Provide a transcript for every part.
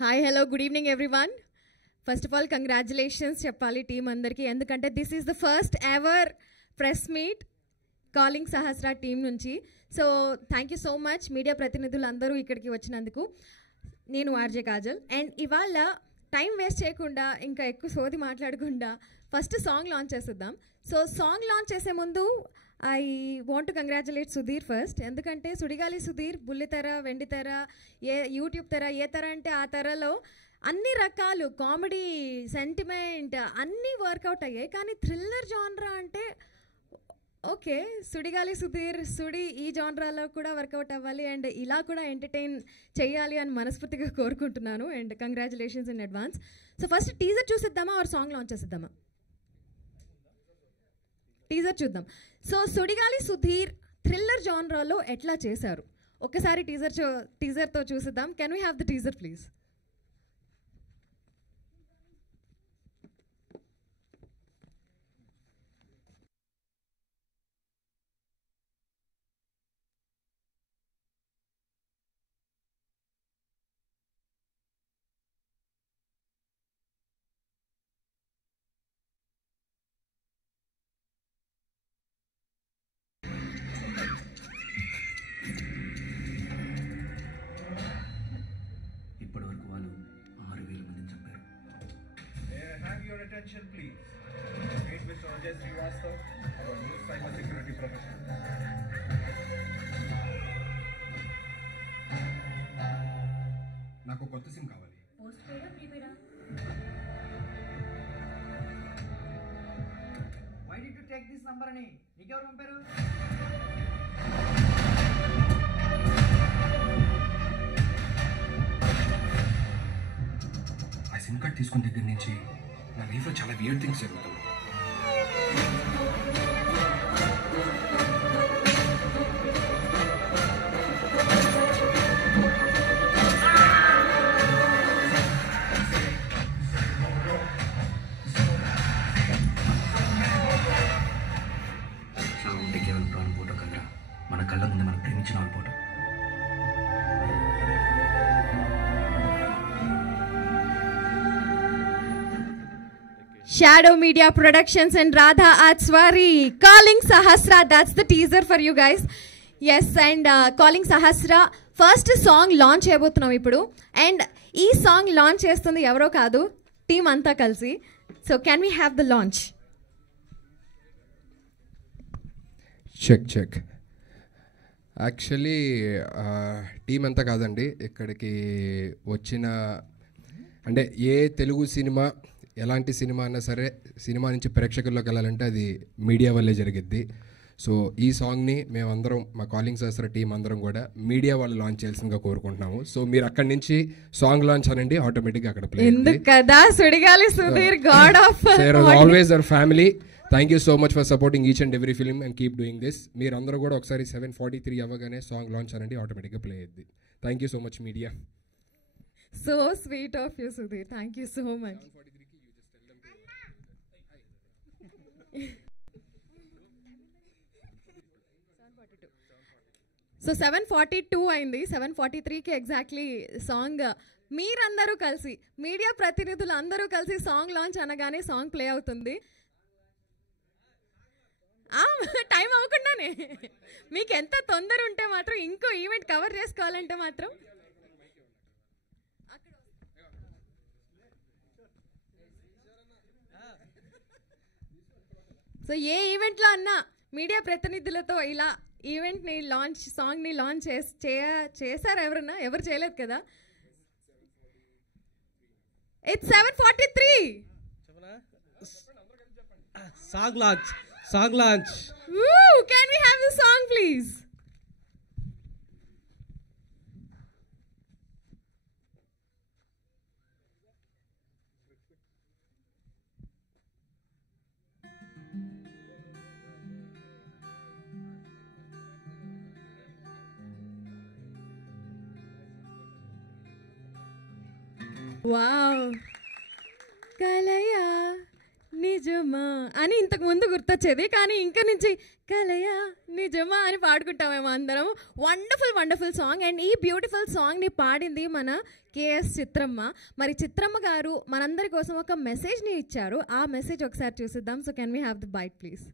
Hi hello good evening everyone. First of all congratulations చెప్పాలి team అందరికీ, ఎందుకంటే this is the first ever press meet calling Sahasra team నుంచి. So thank you so much media ప్రతినిధులు అందరూ ఇక్కడికి వచ్చినందుకు. నేను ఆర్జే కాజల్. అండ్ ఇవాళ టైం వేస్ట్ చేయకుండా ఇంకా ఎక్కువ సోది మాట్లాడకుండా ఫస్ట్ సాంగ్ లాంచ్ చేసేద్దాం. సో సాంగ్ లాంచ్ చేసే ముందు I want to congratulate Sudheer first. ఎందుకంటే సుడిగాలి సుధీర్ బుల్లితెర, వెండితెర, ఏ యూట్యూబ్ తెర, ఏ తెర అంటే ఆ తెరలో అన్ని రకాలు కామెడీ, సెంటిమెంట్ అన్నీ వర్కౌట్ అయ్యాయి. కానీ థ్రిల్లర్ జాన్రా అంటే ఓకే, సుడిగాలి సుధీర్ సుడి ఈ జాన్రాలో కూడా వర్కౌట్ అవ్వాలి అండ్ ఇలా కూడా ఎంటర్టైన్ చేయాలి అని మనస్ఫూర్తిగా కోరుకుంటున్నాను. And congratulations in advance. So first teaser చూసిద్దామా ఆర్ సాంగ్ లాంచ్ చేసిద్దామా? టీజర్ చూద్దాం. సో సుడిగాలి సుధీర్ థ్రిల్లర్ జాన్రాలో ఎట్లా చేశారు ఒక్కసారి టీజర్తో చూసిద్దాం. Can we have the teaser please? ఇప్పటివరకు వాళ్ళు 6,000 మందిని చంపారు. Have your attention please. Meet with Ajay Srivastav, our new cyber security professional. నాకు కొత్త సిమ్ కావాలి. పోస్ట్ పేడా ప్రీపేడా? Why did you take this number అని నీకెవరు పంపారు? ఆ సిమ్ కార్డ్ తీసుకున్న దగ్గర నుంచి నా లైఫ్లో చాలా వియర్డ్ థింగ్స్ జరుగుతాయి. చావు ఉంటే కేవలం ప్రాణం పోవటం కదరా, మన కళ్ళ ముందు మనం ప్రేమించిన వాళ్ళు పోవటం. Shadow Media Productions and Radha Atswari calling Sahasra. That's the teaser for you guys. Yes, and calling Sahasra first song launch చేయబోతున్నాం ఇప్పుడు. అండ్ ఈ సాంగ్ లాంచ్ చేస్తుంది ఎవరో కాదు, టీం అంతా కలిసి. So can we have the launch? Check actually team అంతా కాదండి, ఇక్కడికి వచ్చిన అంటే ఏ తెలుగు సినిమా ఎలాంటి సినిమా అన్నా సరే సినిమా నుంచి ప్రేక్షకుల్లోకి వెళ్ళాలంటే అది మీడియా వల్లే జరిగిద్ది. సో ఈ సాంగ్ని మేమందరం మా కాలింగ్ సహస్ర టీం అందరం కూడా మీడియా వాళ్ళు లాంచ్ చేయాల్సిందిగా కోరుకుంటున్నాము. సో మీరు అక్కడి నుంచి సాంగ్ లాంచ్ అనండి, ఆటోమేటిక్గా అక్కడ ప్లే ఎందుకు కదా Sudigali Sudheer god of always our family. Thank you so much for supporting each and every film and keep doing this. మీరు అందరూ కూడా ఒకసారి 7:43 అవ్వగానే సాంగ్ లాంచ్ అనండి, ఆటోమేటిక్గా ప్లే అయ్యింది. Thank you so much media. So sweet of you Sudheer, thank you so much. So 7:42 అయింది, 7:43కి exactly song మీరందరూ కలిసి మీడియా ప్రతినిధులు అందరూ కలిసి సాంగ్ లాంచ్ అనగానే సాంగ్ ప్లే అవుతుంది. టైం అవ్వకుండానే మీకు ఎంత తొందర ఉంటే మాత్రం ఇంకో ఈవెంట్ కవర్ చేసుకోవాలంటే మాత్రం సో ఏ ఈవెంట్లో అన్నా మీడియా ప్రతినిధులతో ఇలా ఈవెంట్ని లాంచ్ సాంగ్ని లాంచ్ చేశారు ఎవరన్నా? ఎవరు చేయలేదు కదా. It's 7:43. Song launch. Woo! Can we have the song please? Wow. Kalaya నిజమా అని ఇంతకు ముందు గుర్తొచ్చేది, కానీ ఇంక నుంచి కలయా నిజమా అని పాడుకుంటామేమో అందరం. Wonderful wonderful song. అండ్ ఈ బ్యూటిఫుల్ సాంగ్ని పాడింది మన కేఎస్ చిత్రమ్మ. మరి చిత్రమ్మ గారు మనందరి కోసం ఒక మెసేజ్ని ఇచ్చారు. ఆ మెసేజ్ ఒకసారి చూసిద్దాం. So can we have the bite please?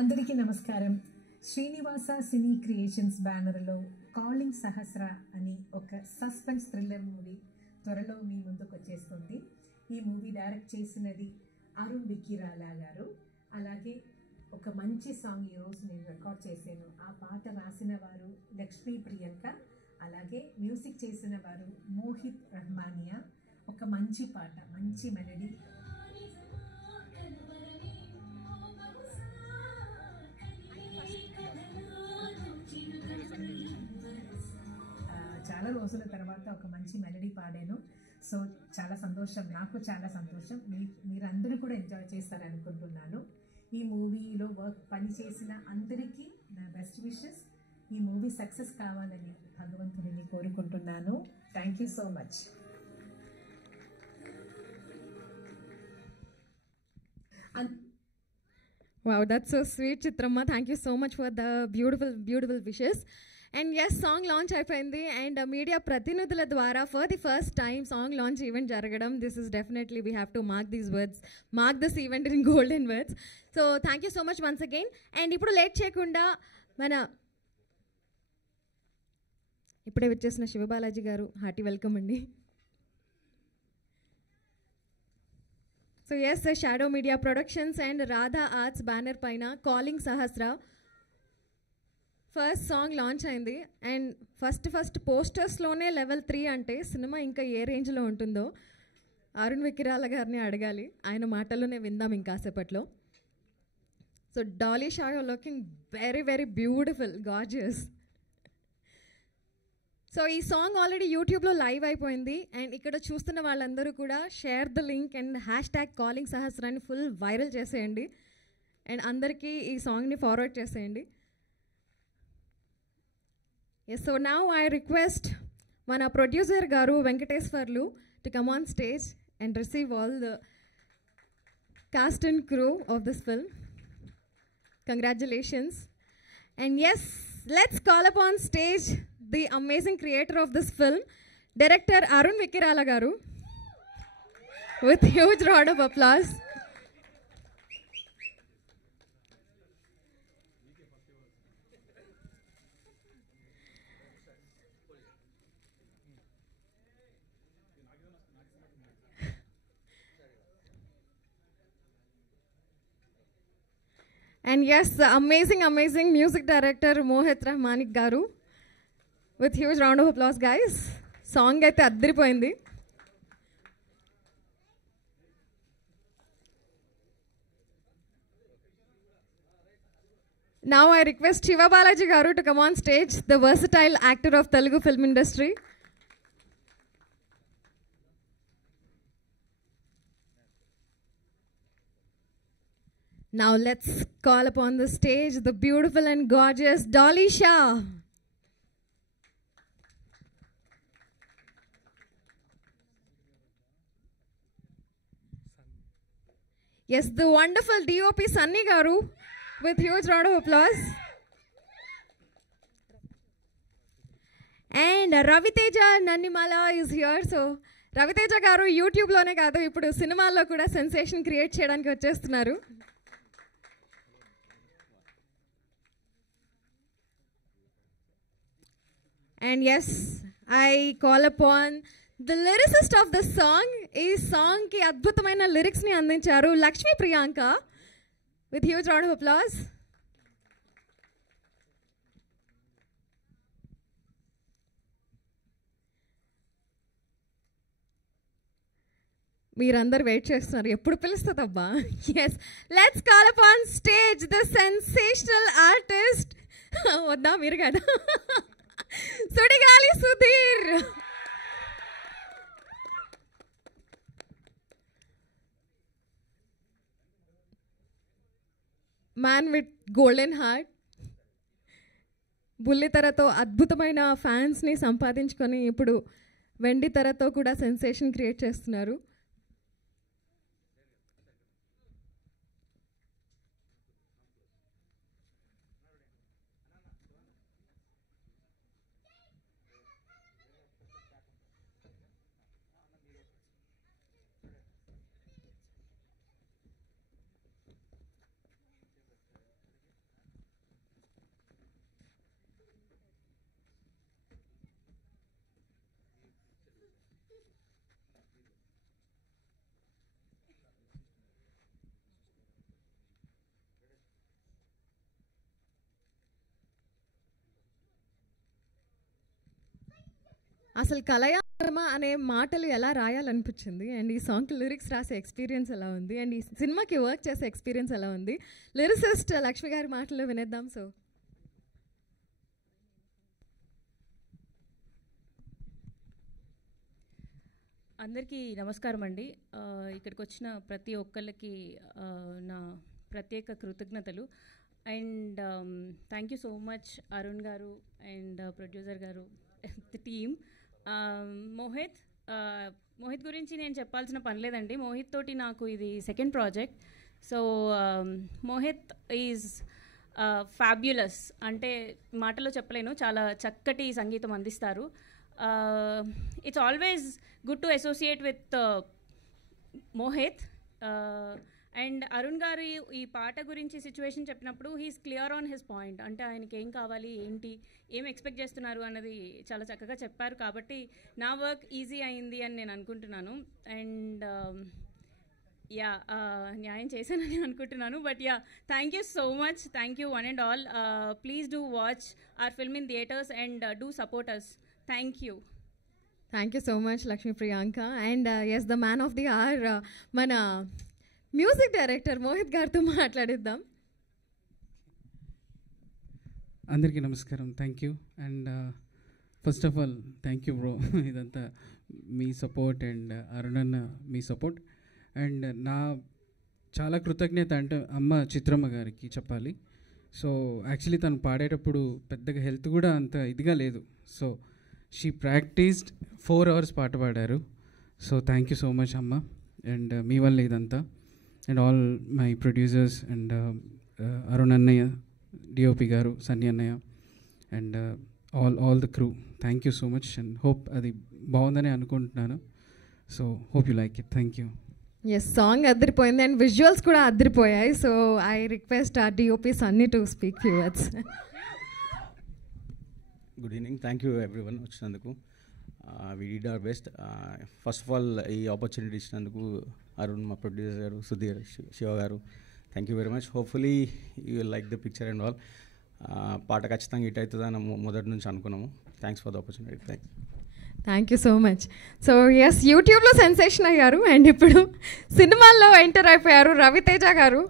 అందరికీ నమస్కారం. శ్రీనివాస సినీ క్రియేషన్స్ బ్యానర్లో కాలింగ్ సహస్ర అని ఒక సస్పెన్స్ థ్రిల్లర్ మూవీ త్వరలో మీ ముందుకు వచ్చేస్తుంది. ఈ మూవీ డైరెక్ట్ చేసినది అరుణ్ వికిరాలా గారు. అలాగే ఒక మంచి సాంగ్ ఈరోజు నేను రికార్డ్ చేశాను. ఆ పాట రాసిన వారు లక్ష్మీ ప్రియాంక, అలాగే మ్యూజిక్ చేసిన వారు మోహిత్ రహమానియా. ఒక మంచి పాట, మంచి మెలడీ. చాలా రోజుల తర్వాత ఒక మంచి మెలడీ పాడాను. సో చాలా సంతోషం, నాకు చాలా సంతోషం. మీరందరూ కూడా ఎంజాయ్ చేస్తారనుకుంటున్నాను. ఈ మూవీలో పనిచేసిన అందరికీ నా బెస్ట్ విషెస్. ఈ మూవీ సక్సెస్ కావాలని భగవంతుడిని కోరుకుంటున్నాను. Thank you so much. Wow, that's so sweet, Chitramma. Thank you so much for the beautiful, beautiful wishes. And yes, song launch అయిపోయింది. And media ప్రతినిధుల ద్వారా for the first time song launch event జరగడం. This is definitely, we have to mark these words, mark this event in golden words. So thank you so much once again. And ఇప్పుడు late చేయకుండా మన ఇప్పుడే వచ్చేసిన శివబాలాజీ గారు, hearty welcome అండి. So yes, Shadow Media Productions and Radha Arts banner పైన Calling Sahasra first song launch అయింది. And first పోస్టర్స్లోనే లెవెల్ 3 అంటే సినిమా ఇంకా ఏ రేంజ్లో ఉంటుందో అరుణ్ వికిరాల గారిని అడగాలి. ఆయన మాటల్లోనే విందాం ఇంకాసేపట్లో. So Dolly Shah looking very very beautiful, gorgeous. So ఈ సాంగ్ ఆల్రెడీ యూట్యూబ్లో లైవ్ అయిపోయింది. అండ్ ఇక్కడ చూస్తున్న వాళ్ళందరూ కూడా share the link and hashtag calling సహస్రాన్ని ఫుల్ వైరల్ చేసేయండి. అండ్ అందరికీ ఈ సాంగ్ని ఫార్వర్డ్ చేసేయండి. Yes, so now I request మన ప్రొడ్యూసర్ గారు Venkateswarlu to come on stage and receive all the cast and crew of this film. Congratulations. And yes, let's call upon stage the amazing creator of this film, director Arun Vikirala garu, with huge round of applause. And yes, the amazing music director Mohit Rahmanik garu, with huge round of applause, guys. Song aithe addiripoyindi. Now I request Shiva Balaji garu to come on stage, the versatile actor of Telugu film industry. Now let's call upon the stage the beautiful and gorgeous Dolly Shah. Yes, the wonderful DOP Sunny garu, with huge round of applause. And Raviteja Nannimala is here. So Raviteja garu YouTube lone kaadu, ippudu cinemalo kuda sensation create cheyadaniki vachestunnaru. And yes, I call upon the lyricist of the song. Ee song ki adbhutamaina lyrics ni andincharu Lakshmi Priyanka, with huge round of applause. మీరందరూ wait చేస్తున్నారు, ఎప్పుడు పిలుస్తుందబ్బా. Yes, let's call upon stage the sensational artist. వద్దా మీరు కదా, Sudigali Sudheer. Man with golden heart. బుల్లితెరతో అద్భుతమైన ఫ్యాన్స్ని సంపాదించుకొని ఇప్పుడు వెండి తెరతో కూడా సెన్సేషన్ క్రియేట్ చేస్తున్నారు. అసలు కలయామ అనే మాటలు ఎలా రాయాలనిపించింది, అండ్ ఈ సాంగ్కి లిరిక్స్ రాసే ఎక్స్పీరియన్స్ ఎలా ఉంది, అండ్ ఈ సినిమాకి వర్క్ చేసే ఎక్స్పీరియన్స్ ఎలా ఉంది, లిరిసిస్ట్ లక్ష్మి గారి మాటల్లో వినేద్దాం. సో అందరికీ నమస్కారం అండి. ఇక్కడికి వచ్చిన ప్రతి ఒక్కళ్ళకి నా ప్రత్యేక కృతజ్ఞతలు. And thank you so much Arun గారు అండ్ ప్రొడ్యూసర్ గారు, ద టీమ్. మోహిత్ గురించి నేను చెప్పాల్సిన పని లేదండి. మోహిత్ తోటి నాకు ఇది second project. So Mohit is fabulous, అంటే మాటలో చెప్పలేను, చాలా చక్కటి సంగీతం అందిస్తారు. It's always good to associate with Mohit. And Arun గారు ఈ పాట గురించి సిచ్యువేషన్ చెప్పినప్పుడు he's clear on his point, అంటే ఆయనకి ఏం కావాలి, ఏంటి, ఏం ఎక్స్పెక్ట్ చేస్తున్నారు అన్నది చాలా చక్కగా చెప్పారు. కాబట్టి నా వర్క్ ఈజీ అయింది అని నేను అనుకుంటున్నాను. అండ్ యా, న్యాయం చేశానని అనుకుంటున్నాను. But yeah, thank you so much. Thank you one and all. Please do watch our film in theatres and do support us. Thank you. Thank you so much Lakshmi Priyanka. And yes, the man of the hour మన music director Mohit గారితో మాట్లాడిద్దాం. అందరికీ నమస్కారం. Thank you. And first of all thank you bro, ఇదంతా మీ support and అరుణన్న మీ support. And నా చాలా కృతజ్ఞత అంటే అమ్మ చిత్రమ్మ గారికి చెప్పాలి. సో యాక్చువల్లీ తను పాడేటప్పుడు పెద్దగా హెల్త్ కూడా అంత ఇదిగా లేదు. సో షీ ప్రాక్టీస్డ్ 4 hours పాట పాడారు. So thank you so much అమ్మ. అండ్ మీ వల్ల ఇదంతా. And all my producers and Arun అన్నయ్య, డిఓపి గారు, సన్నీ అన్నయ్య, and all the crew, thank you so much. And hope అది బాగుందని అనుకుంటున్నాను. So hope you like it. Thank you. Yes, song అద్దరిపోయింది అండ్ విజువల్స్ కూడా అద్దరిపోయాయి. So I request our DOP Sunny to speak few words. Good evening. Thank you everyone వచ్చినందుకు. We did our best. First of all ఈ opportunity ఇచ్చినందుకు అరుణ్, మా producer గారు, సుధీర్, శివ గారు, thank you very much. Hopefully you will like the picture and all. పాట ఖచ్చితంగా hit అవుతుందని మొదటి నుంచి అనుకున్నాము. Thanks for the opportunity. Thank you so much. So yes, యూట్యూబ్లో సెన్సేషన్ అయ్యారు అండ్ ఇప్పుడు సినిమాల్లో ఎంటర్ అయిపోయారు రవితేజ గారు.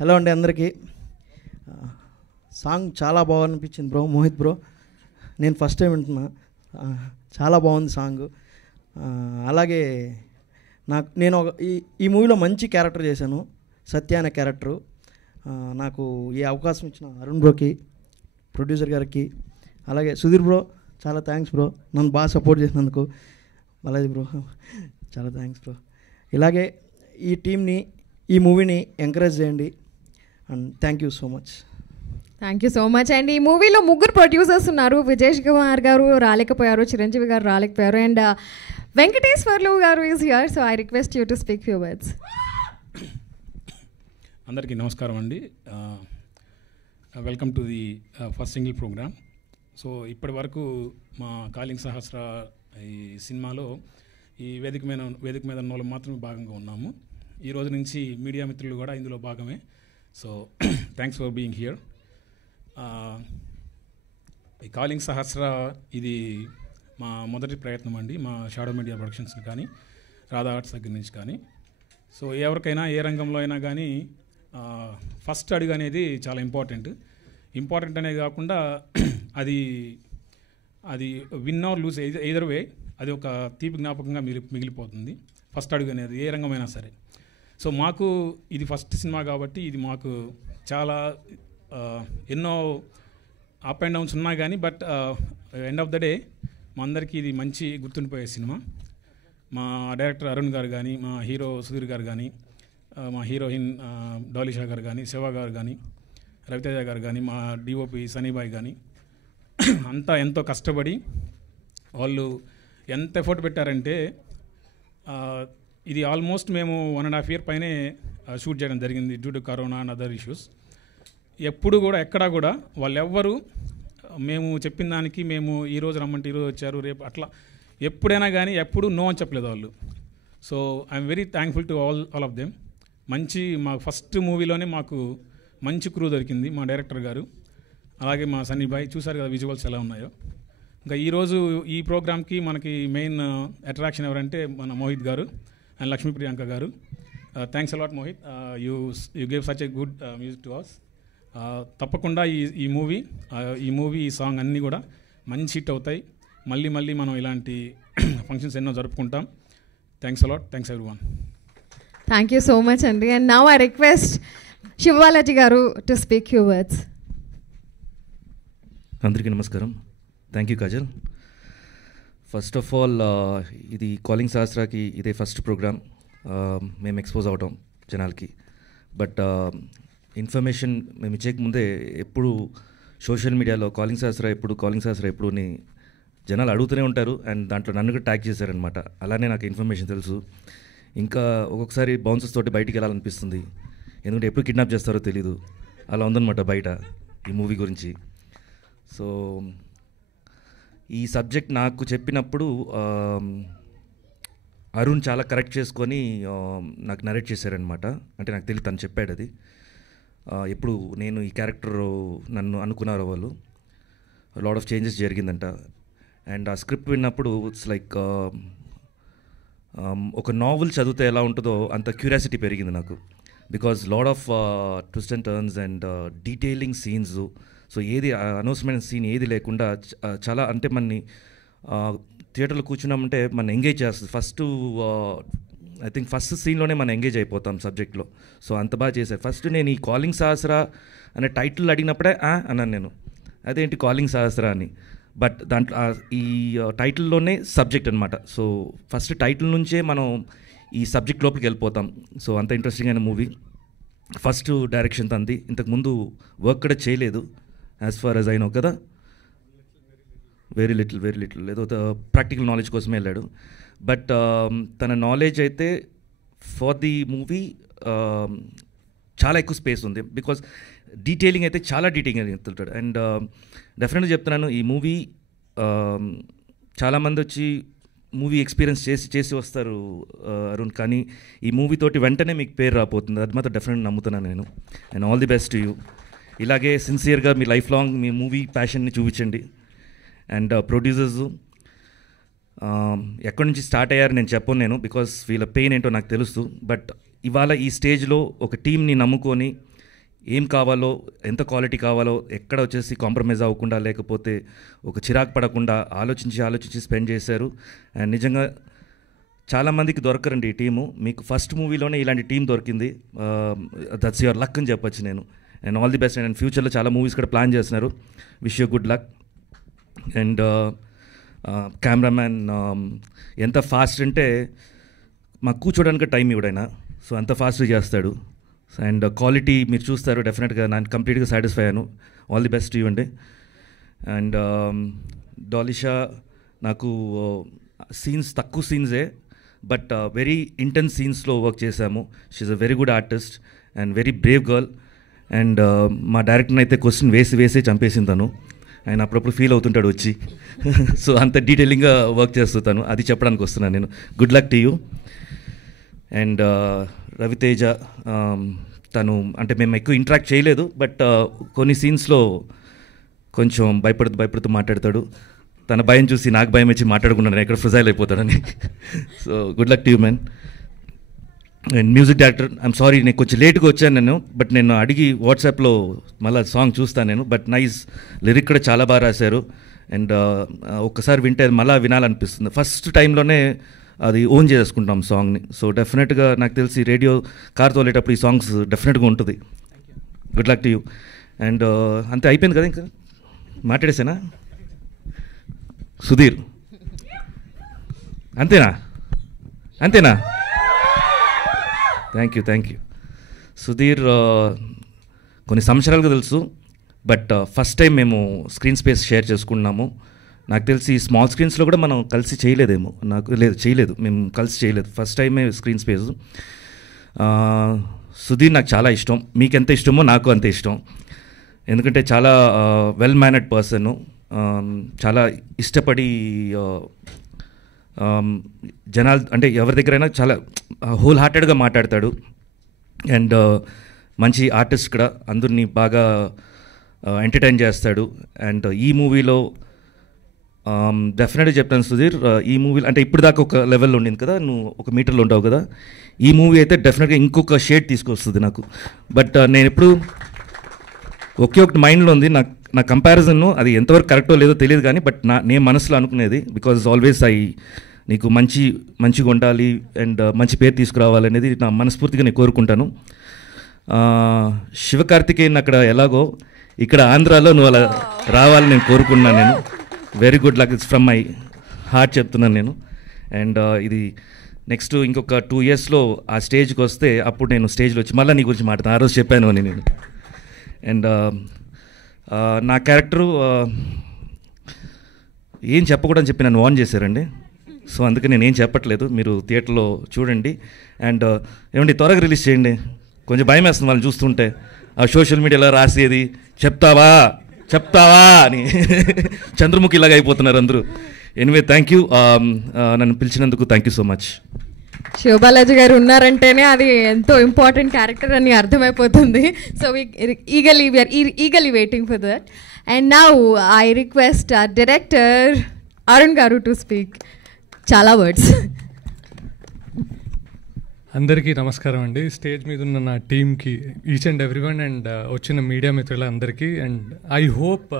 హలో అండి అందరికీ. సాంగ్ చాలా బాగా అనిపించింది బ్రో, మోహిత్ బ్రో. నేను ఫస్ట్ టైం వింటున్నా, చాలా బాగుంది సాంగ్. అలాగే నేను ఈ మూవీలో మంచి క్యారెక్టర్ చేశాను, సత్య అనే క్యారెక్టరు. నాకు ఈ అవకాశం ఇచ్చిన అరుణ్ బ్రోకి, ప్రొడ్యూసర్ గారికి, అలాగే సుధీర్ బ్రో చాలా థ్యాంక్స్ బ్రో, నన్ను బాగా సపోర్ట్ చేసినందుకు. బాలాజీ బ్రో చాలా థ్యాంక్స్ బ్రో. ఇలాగే ఈ టీంని, ఈ మూవీని ఎంకరేజ్ చేయండి. And thank you so much. Thank you so much. And ఈ మూవీలో 3 ప్రొడ్యూసర్స్ ఉన్నారు. విజేష్ కుమార్ గారు రాలేకపోయారు, చిరంజీవి గారు రాలేకపోయారు, అండ్ వెంకటేశ్వర్లు గారు is here. So I request you to speak few words. అందరికీ నమస్కారం అండి. Welcome to the first single program. So ఇప్పటి వరకు మా కాలింగ్ సహస్ర ఈ సినిమాలో ఈ వేదిక మీద ఉన్న వాళ్ళు మాత్రమే భాగంగా ఉన్నాము. ఈ రోజు నుంచి మీడియా మిత్రులు కూడా ఇందులో భాగమే. So thanks for being here. ఈ కాలింగ్ సహస్ర ఇది మా మొదటి ప్రయత్నం అండి, మా షాడో మీడియా ప్రొడక్షన్స్ కానీ, రాధా ఆర్ట్స్ దగ్గర నుంచి కానీ. సో ఎవరికైనా ఏ రంగంలో అయినా కానీ ఫస్ట్ అడుగు అనేది చాలా ఇంపార్టెంట్ అనేది కాకుండా అది విన్ ఆర్ లూజ్ ఎయిదర్ వే అది ఒక తీపి జ్ఞాపకంగా మిగిలిపోతుంది. ఫస్ట్ అడుగు అనేది ఏ రంగమైనా సరే. సో మాకు ఇది ఫస్ట్ సినిమా కాబట్టి ఇది మాకు చాలా ఎన్నో అప్ అండ్ డౌన్స్ ఉన్నా కానీ but end of the day మా అందరికీ ఇది మంచి గుర్తుండిపోయే సినిమా. మా డైరెక్టర్ అరుణ్ గారు కానీ, మా హీరో సుధీర్ గారు కానీ, మా హీరోయిన్ డాలిషా గారు కానీ, శివ గారు కానీ, రవితేజ గారు కానీ, మా డిఓపి సనీబాయ్ కానీ అంతా ఎంతో కష్టపడి వాళ్ళు ఎంత ఎఫర్ట్ పెట్టారంటే ఇది ఆల్మోస్ట్ మేము 1.5 year పైనే షూట్ చేయడం జరిగింది due to corona and other issues. ఎప్పుడు కూడా ఎక్కడా కూడా వాళ్ళెవ్వరూ మేము చెప్పిన దానికి మేము ఈరోజు రమ్మంటే ఈరోజు వచ్చారు రేపు అట్లా ఎప్పుడైనా కానీ ఎప్పుడు నో అని చెప్పలేదు వాళ్ళు. So I'm very thankful to all of them. మంచి మా ఫస్ట్ మూవీలోనే మాకు మంచి క్రూ దొరికింది, మా డైరెక్టర్ గారు అలాగే మా సన్నీబాయ్. చూసారు కదా విజువల్స్ ఎలా ఉన్నాయో. ఇంకా ఈరోజు ఈ ప్రోగ్రామ్కి మనకి మెయిన్ అట్రాక్షన్ ఎవరంటే మన మోహిత్ గారు అండ్ లక్ష్మీ ప్రియాంక గారు. Thanks a lot Mohit, you gave such a good music to us. తప్పకుండా ఈ మూవీ ఈ సాంగ్ అన్నీ కూడా మంచి హిట్ అవుతాయి. మళ్ళీ మనం ఇలాంటి ఫంక్షన్స్ ఎన్నో జరుపుకుంటాం. Thanks a lot, thanks everyone. Thank you so much అండి. And now I request Siva Balaji గారు టు స్పీక్ యూ వర్డ్స్. అందరికీ నమస్కారం. Thank you Kajal. First of all ఇది కాలింగ్ సహస్రాకి ఇదే ఫస్ట్ ప్రోగ్రామ్ మేము ఎక్స్పోజ్ అవటం జనాలకి. బట్ ఇన్ఫర్మేషన్ మేము ఇచ్చేయకముందే ఎప్పుడు సోషల్ మీడియాలో కాలింగ్ సహస్రా ఎప్పుడు అని జనాలు అడుగుతూనే ఉంటారు. అండ్ దాంట్లో నన్ను కూడా ట్యాగ్ చేశారనమాట. అలానే నాకు ఇన్ఫర్మేషన్ తెలుసు. ఇంకా ఒక్కొక్కసారి బౌన్సర్స్ తోటి బయటికి వెళ్ళాలనిపిస్తుంది, ఎందుకంటే ఎప్పుడు కిడ్నాప్ చేస్తారో తెలీదు. అలా ఉందన్నమాట బయట ఈ మూవీ గురించి. సో ఈ సబ్జెక్ట్ నాకు చెప్పినప్పుడు అరుణ్ చాలా కరెక్ట్ చేసుకొని నాకు నరేట్ చేశారనమాట. అంటే నాకు తెలియదు, తను చెప్పాడు అది. ఎప్పుడు నేను ఈ క్యారెక్టర్ నన్ను అనుకున్నారు వాళ్ళు, లాట్ ఆఫ్ చేంజెస్ జరిగిందంట. అండ్ ఆ స్క్రిప్ట్ విన్నప్పుడు ఇట్స్ లైక్ ఒక నావెల్ చదివితే ఎలా ఉంటుందో అంత క్యూరియాసిటీ పెరిగింది నాకు. Because lot of twist and turns and detailing scenes. So ఏది అనవసరమైన సీన్ ఏది లేకుండా చాలా అంటే మనని థియేటర్లో కూర్చున్నామంటే మనం ఎంగేజ్ చేస్తుంది. ఐ థింక్ ఫస్ట్ సీన్లోనే మనం ఎంగేజ్ అయిపోతాం సబ్జెక్ట్లో. సో అంత బాగా చేశారు. ఫస్ట్ నేను ఈ కాలింగ్ సహస్రా అనే టైటిల్ అడిగినప్పుడే అన్నాను నేను, అదేంటి కాలింగ్ సహస్రా అని. బట్ దాంట్లో ఈ టైటిల్లోనే సబ్జెక్ట్ అనమాట. సో ఫస్ట్ టైటిల్ నుంచే మనం ఈ సబ్జెక్ట్ లోపలికి వెళ్ళిపోతాం. సో అంత ఇంట్రెస్టింగ్ అయిన మూవీ. ఫస్ట్ డైరెక్షన్ తంది, ఇంతకుముందు వర్క్ కూడా చేయలేదు as far as I know కదా. వెరీ లిటిల్ ఏదో ప్రాక్టికల్ నాలెడ్జ్ కోసమే వెళ్ళాడు. బట్ తన నాలెడ్జ్ అయితే ఫర్ ది మూవీ చాలా ఎక్కువ స్పేస్ ఉంది. బికాజ్ డీటెయిలింగ్ అయితే చాలా డీటెయిలింగ్ వెళ్తుంటాడు. అండ్ డెఫినెట్గా చెప్తున్నాను, ఈ మూవీ చాలామంది వచ్చి మూవీ ఎక్స్పీరియన్స్ చేసి వస్తారు అరుణ్, కానీ ఈ మూవీ తోటి వెంటనే మీకు పేరు రాబోతుంది. అది మాత్రం డెఫినెట్గా నమ్ముతున్నాను నేను. And all the best to you. ఇలాగే సిన్సియర్గా మీ లైఫ్ లాంగ్ మీ మూవీ ప్యాషన్ని చూపించండి. అండ్ ప్రొడ్యూసర్స్ ఎక్కడి నుంచి స్టార్ట్ అయ్యారు నేను చెప్పను నేను, బికాస్ వీళ్ళ పెయిన్ ఏంటో నాకు తెలుసు. బట్ ఇవాళ ఈ స్టేజ్లో ఒక టీంని నమ్ముకొని ఏం కావాలో, ఎంత క్వాలిటీ కావాలో, ఎక్కడ వచ్చేసి కాంప్రమైజ్ అవ్వకుండా, లేకపోతే ఒక చిరాకు పడకుండా ఆలోచించి స్పెండ్ చేశారు. అండ్ నిజంగా చాలామందికి దొరకరండి ఈ టీము. మీకు ఫస్ట్ మూవీలోనే ఇలాంటి టీం దొరికింది. దట్స్ యువర్ లక్ అని చెప్పొచ్చు నేను. And all the best. And ఫ్యూచర్లో చాలా మూవీస్ కూడా ప్లాన్ చేస్తున్నారు. Wish you good luck. And cameraman ఎంత ఫాస్ట్ అంటే మాకు కూర్చోడానికి టైం ఇవ్వడైనా, సో అంత ఫాస్ట్గా చేస్తాడు. అండ్ క్వాలిటీ మీరు చూస్తారు డెఫినెట్గా. నేను కంప్లీట్గా సాటిస్ఫై అయ్యాను. ఆల్ ది బెస్ట్ ఇవ్వండి. అండ్ డాలిషా నాకు సీన్స్ తక్కువ సీన్సే, బట్ వెరీ ఇంటెన్స్ సీన్స్లో వర్క్ చేశాము. She a very good artist and very brave girl. And మా డైరెక్టర్ని అయితే క్వశ్చన్ వేసి చంపేసింది తను. ఆయన అప్పుడప్పుడు ఫీల్ అవుతుంటాడు వచ్చి. సో అంత డీటెయిలింగ్గా వర్క్ చేస్తాను, అది చెప్పడానికి వస్తున్నాను నేను. Good luck to you. And Raviteja, తను అంటే మేము ఎక్కువ ఇంటరాక్ట్ చేయలేదు, బట్ కొన్ని సీన్స్లో కొంచెం భయపడుతూ మాట్లాడతాడు. తన భయం చూసి నాకు భయం వచ్చి మాట్లాడుకున్నాను, ఎక్కడ ఫ్రిజైల్ అయిపోతాడని. So good luck to you man. And music director, I'm sorry నేను కొంచెం లేట్గా వచ్చాను నేను, బట్ నేను అడిగి వాట్సాప్లో మళ్ళీ సాంగ్ చూస్తాను నేను. బట్ నైస్ లిరిక్ కూడా చాలా బాగా రాశారు. అండ్ ఒక్కసారి వింటే మళ్ళీ వినాలనిపిస్తుంది. ఫస్ట్ టైంలోనే అది ఓన్ చేసుకుంటాం సాంగ్ని. సో డెఫినెట్గా నాకు తెలిసి రేడియో కార్ తోలేటప్పుడు ఈ సాంగ్స్ డెఫినెట్గా ఉంటుంది. Good luck to you. And అంతే అయిపోయింది కదా, ఇంకా మాట్లాడేసానా? సుధీర్ అంతేనా? Thank you Sudheer. కొన్ని సంవత్సరాలుగా తెలుసు, బట్ ఫస్ట్ టైం మేము స్క్రీన్ స్పేస్ షేర్ చేసుకున్నాము. నాకు తెలిసి స్మాల్ స్క్రీన్స్లో కూడా మనం కలిసి చేయలేదేమో, చేయలేదు, మేము కలిసి చేయలేదు, ఫస్ట్ టైమే స్క్రీన్ స్పేస్. సుధీర్ నాకు చాలా ఇష్టం, మీకు ఎంత ఇష్టమో నాకు అంతే ఇష్టం. ఎందుకంటే చాలా వెల్ మేనర్డ్ పర్సన్, చాలా ఇష్టపడి జనాలు అంటే ఎవరి దగ్గరైనా చాలా హోల్ హార్టెడ్గా మాట్లాడతాడు. అండ్ మంచి ఆర్టిస్ట్ కూడా, అందరినీ బాగా ఎంటర్టైన్ చేస్తాడు. అండ్ ఈ మూవీలో డెఫినెట్గా చెప్తాను సుధీర్, ఈ మూవీలో అంటే ఇప్పుడు దాకా ఒక లెవెల్లో ఉండింది కదా, నువ్వు ఒక మీటర్లో ఉంటావు కదా, ఈ మూవీ అయితే డెఫినెట్గా ఇంకొక షేడ్ తీసుకొస్తుంది నాకు. బట్ నేను ఎప్పుడు ఒకే ఒకటి మైండ్లో ఉంది, నా కంపారిజన్ అది ఎంతవరకు కరెక్టో లేదో తెలియదు కానీ, బట్ నేను మనసులో అనుకునేది, బికాజ్ ఆల్వేస్ నీకు మంచిగా ఉండాలి అండ్ మంచి పేరు తీసుకురావాలనేది నా మనస్ఫూర్తిగా నేను కోరుకుంటాను. శివకార్తికేయన్ అక్కడ ఎలాగో ఇక్కడ ఆంధ్రాలో నువ్వు అలా రావాలని నేను కోరుకున్నాను. నేను very good luck, it's from my heart చెప్తున్నాను నేను. అండ్ ఇది నెక్స్ట్ ఇంకొక 2 yearsలో ఆ స్టేజ్కి వస్తే అప్పుడు నేను స్టేజ్లో వచ్చి మళ్ళీ నీ గురించి మాట్లాడతాను. ఆ రోజు చెప్పాను అని నేను. అండ్ నా క్యారెక్టరు ఏం చెప్పకూడదని చెప్పి నన్ను వార్న్ చేశారండి. సో అందుకే నేను ఏం చెప్పట్లేదు, మీరు థియేటర్లో చూడండి. అండ్ ఏమండి త్వరగా రిలీజ్ చేయండి, కొంచెం భయం వేస్తుంది వాళ్ళని చూస్తుంటే, ఆ సోషల్ మీడియాలో రాసేది చెప్తావా అని చంద్రముఖి ఇలాగ అయిపోతున్నారు అందరూ. ఎనివే థ్యాంక్ యూ, నన్ను పిలిచినందుకు thank you so much. Siva Balaji గారు ఉన్నారంటేనే అది ఎంతో ఇంపార్టెంట్ క్యారెక్టర్ అని అర్థమైపోతుంది. So eagerly waiting for that. And now I request director Arun గారు టు స్పీక్ చాలా వర్డ్స్. అందరికీ నమస్కారం అండి. స్టేజ్ మీద ఉన్న నా టీమ్కి, ఈచ్ అండ్ ఎవ్రీవన్, అండ్ వచ్చిన మీడియా మిత్రులందరికీ. అండ్ ఐ హోప్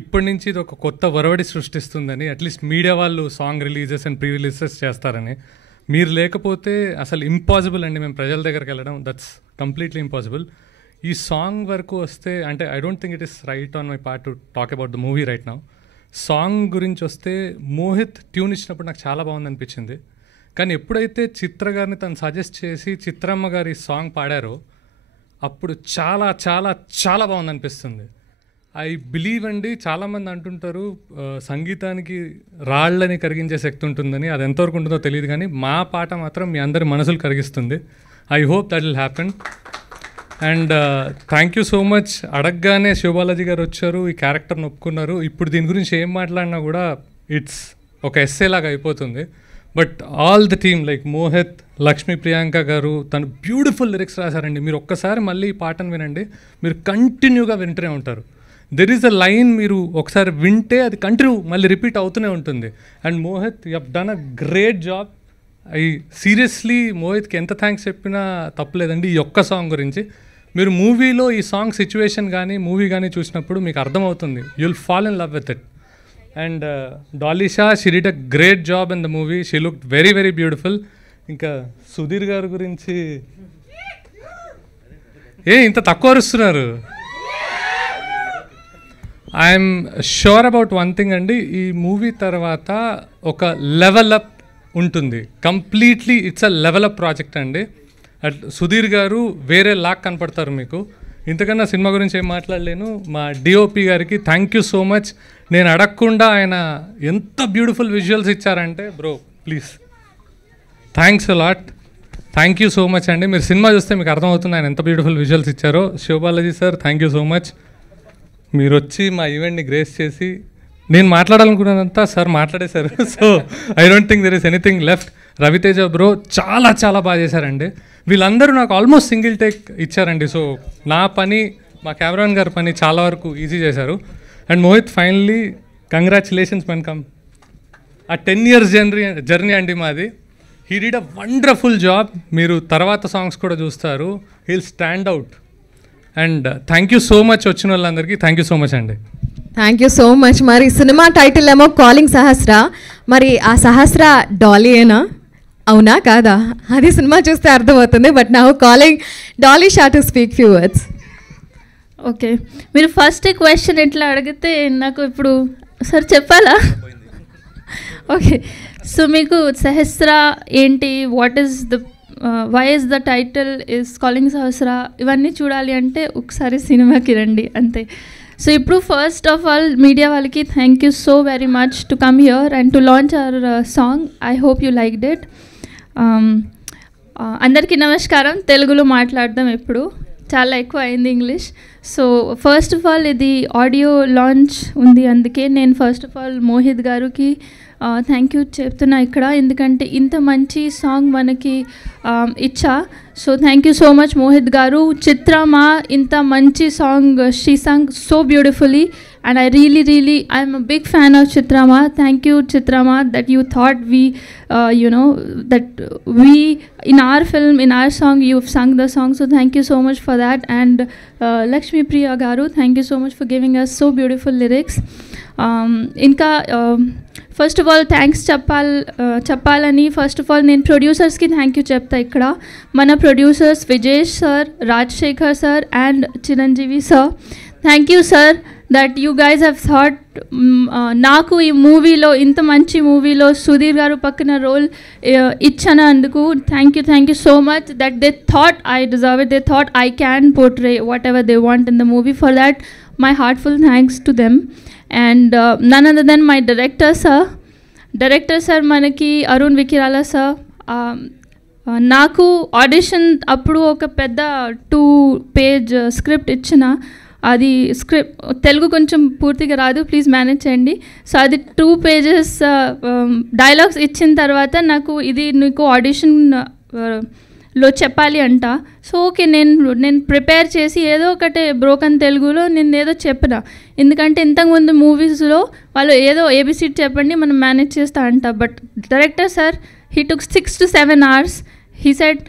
ఇప్పటి నుంచి ఇది ఒక కొత్త వరవడి సృష్టిస్తుందని, అట్లీస్ట్ మీడియా వాళ్ళు song releases and pre releases చేస్తారని. మీరు లేకపోతే అసలు ఇంపాసిబుల్ అండి మేము ప్రజల దగ్గరికి వెళ్ళడం, దట్స్ కంప్లీట్లీ ఇంపాసిబుల్. ఈ సాంగ్ వరకు వస్తే అంటే I don't think it is right on my part to talk about the movie right now. Song గురించి వస్తే మోహిత్ ట్యూన్ ఇచ్చినప్పుడు నాకు చాలా బాగుంది అనిపించింది. కానీ ఎప్పుడైతే చిత్ర గారిని తను సజెస్ట్ చేసి చిత్రమ్మ గారి సాంగ్ పాడారో అప్పుడు చాలా చాలా చాలా బాగుంది అనిపిస్తుంది. ఐ బిలీవ్ అండి, చాలామంది అంటుంటారు సంగీతానికి రాళ్ళని కరిగించే శక్తి ఉంటుందని. అది ఎంతవరకు ఉంటుందో తెలియదు కానీ మా పాట మాత్రం మీ అందరి మనసులు కరిగిస్తుంది. I hope that will happen. And thank you so much. అడగగానే శివబాలాజీ గారు వచ్చారు, ఈ క్యారెక్టర్ని ఒప్పుకున్నారు. ఇప్పుడు దీని గురించి ఏం మాట్లాడినా కూడా ఇట్స్ ఒక ఎస్సే లాగా అయిపోతుంది. But all the team like Mohit, Lakshmi Priyanka గారు తను బ్యూటిఫుల్ లిరిక్స్ రాశారండి. మీరు ఒక్కసారి మళ్ళీ ఈ పాటను వినండి, మీరు కంటిన్యూగా వింటూనే ఉంటారు. దెర్ ఈజ్ అ లైన్ మీరు ఒకసారి వింటే అది కంటిన్యూ మళ్ళీ రిపీట్ అవుతూనే ఉంటుంది. And Mohit, you have done a great job. I seriously మోహిత్కి ఎంత థ్యాంక్స్ చెప్పినా తప్పలేదండి ఈ ఒక్క సాంగ్ గురించి. మీరు మూవీలో ఈ సాంగ్ సిచ్యువేషన్ కానీ మూవీ కానీ చూసినప్పుడు మీకు అర్థమవుతుంది, you will fall in love with it. And Dolly Shah, she did a great job in the movie, she looked very very beautiful. ఇంకా సుధీర్ గారి గురించి ఇంత తక్కువ అరుస్తున్నారు? I'm sure about one thing అండి, ఈ మూవీ తర్వాత ఒక లెవెల్ అప్ ఉంటుంది. Completely it's a level up project అండి. సుధీర్ గారు వేరే లాక్ కనపడతారు మీకు. ఇంతకన్నా సినిమా గురించి ఏం మాట్లాడలేను. మా డిఓపి గారికి థ్యాంక్ యూ సో మచ్. నేను అడగకుండా ఆయన ఎంత బ్యూటిఫుల్ విజువల్స్ ఇచ్చారంటే, bro please thanks a lot. Thank you so much అండి. మీరు సినిమా చూస్తే మీకు అర్థమవుతుంది ఆయన ఎంత బ్యూటిఫుల్ విజువల్స్ ఇచ్చారో. Siva Balaji sir, thank you so much. మీరు వచ్చి మా ఈవెంట్ని గ్రేస్ చేసి, నేను మాట్లాడాలనుకున్నదంతా సార్ మాట్లాడేశారు. So I don't think there is anything left. Ravi Teja bro చాలా చాలా బాగా చేశారండి. వీళ్ళందరూ నాకు ఆల్మోస్ట్ సింగిల్ టేక్ ఇచ్చారండి. సో నా పని, మా కెమెరాన్ గారి పని చాలా వరకు ఈజీ చేశారు. And Mohit, finally congratulations men come. ఆ 10 years జర్నీ అండి మాది. He did a wonderful job. మీరు తర్వాత సాంగ్స్ కూడా చూస్తారు, he will stand out. And thank you so much వచ్చిన వాళ్ళందరికీ థ్యాంక్ యూ సో మచ్ అండి. Thank you so much. మరి సినిమా టైటిల్ ఏమో కాలింగ్ సహస్ర, మరి ఆ సహస్ర డాలీయేనా? అవునా కాదా అది సినిమా చూస్తే అర్థమవుతుంది. But now calling Dolly Shah to speak few words. Okay, మీరు ఫస్ట్ క్వశ్చన్ ఎట్లా అడిగితే నాకు ఇప్పుడు సార్ చెప్పాలా? ఓకే, సో మీకు సహస్ర ఏంటి, what is the why is the title is calling Sahasra, ఇవన్నీ చూడాలి అంటే ఒకసారి సినిమాకి రండి అంతే. సో ఇప్పుడు ఫస్ట్ ఆఫ్ ఆల్ మీడియా వాళ్ళకి thank you so very much to come here and to launch our song. I hope you liked it. అందరికీ నమస్కారం. తెలుగులో మాట్లాడదాం, ఇప్పుడు చాలా ఎక్కువ అయింది English. So first of all ఇది ఆడియో లాంచ్ ఉంది, అందుకే నేను ఫస్ట్ ఆఫ్ ఆల్ మోహిత్ గారికి థ్యాంక్ యూ చెప్తున్నా ఇక్కడ, ఎందుకంటే ఇంత మంచి సాంగ్ మనకి ఇచ్చా. So thank you so much Mohit గారు. చిత్రమా ఇంత మంచి song, she song so beautifully and I really I'm a big fan of Chitrama. Thank you Chitrama that you thought we that we in our film, in our song, you've sung the song, so thank you so much for that. And Lakshmi Priya garu, thank you so much for giving us so beautiful lyrics. Inka first of all thanks చెప్పాలని first of all నేను ప్రొడ్యూసర్స్కి thank you చెప్తా. ఇక్కడ మన producers Vijesh sir, Rajasekhar sir and Chiranjeevi sir, thank you sir that you guys have thought నాకు ఈ మూవీలో, ఇంత మంచి మూవీలో సుధీర్ గారు పక్కన రోల్ ఇచ్చినందుకు thank you so much. that they thought I deserve it, they thought I can portray whatever they want in the movie. For that my heartful thanks to them. And none other than my director sir మనకి Arun వికిరాలా sir. నాకు audition అప్పుడు ఒక పెద్ద 2-page script ఇచ్చిన, అది script Telugu కొంచెం పూర్తిగా రాదు, ప్లీజ్ మేనేజ్ చేయండి. సో అది 2 pages డైలాగ్స్ ఇచ్చిన తర్వాత నాకు ఇది నీకు ఆడిషన్లో చెప్పాలి అంట. సో ఓకే, నేను ప్రిపేర్ చేసి ఏదో ఒకటి బ్రోకన్ తెలుగులో నేను ఏదో చెప్పిన, ఎందుకంటే ఇంతకుముందు మూవీస్లో వాళ్ళు ఏదో ఏబిసిడి చెప్పండి మనం మేనేజ్ చేస్తా అంట. But director sir he took 6 to 7 hours. He said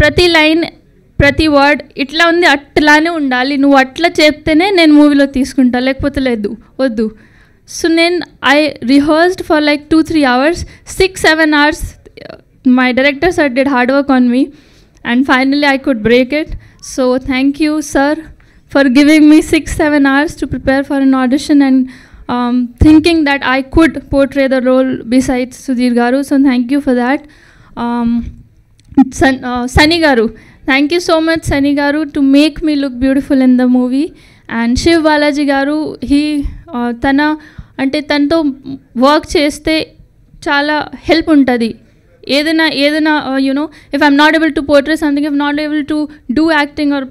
ప్రతి లైన్, ప్రతి వర్డ్ ఇట్లా ఉంది, అట్లానే ఉండాలి, నువ్వు అట్లా చెప్తేనే నేను మూవీలో తీసుకుంటా, లేకపోతే లేదు వద్దు. సో నేను I rehearsed for like 2-3 hours, 6-7 hours. My director sir did hard work on me and finally I could break it. So thank you sir for giving me 6-7 hours to prepare for an audition and thinking that I could portray the role besides Sudhir garu. So thank you for that. Sunny garu, thank you so much Sunny garu to make me look beautiful in the movie. And Shiv Balaji garu, he తనతో work చేస్తే చాలా help ఉంటుంది. ఏదైనా if I'm not able to portray something, if I'm not able to do acting or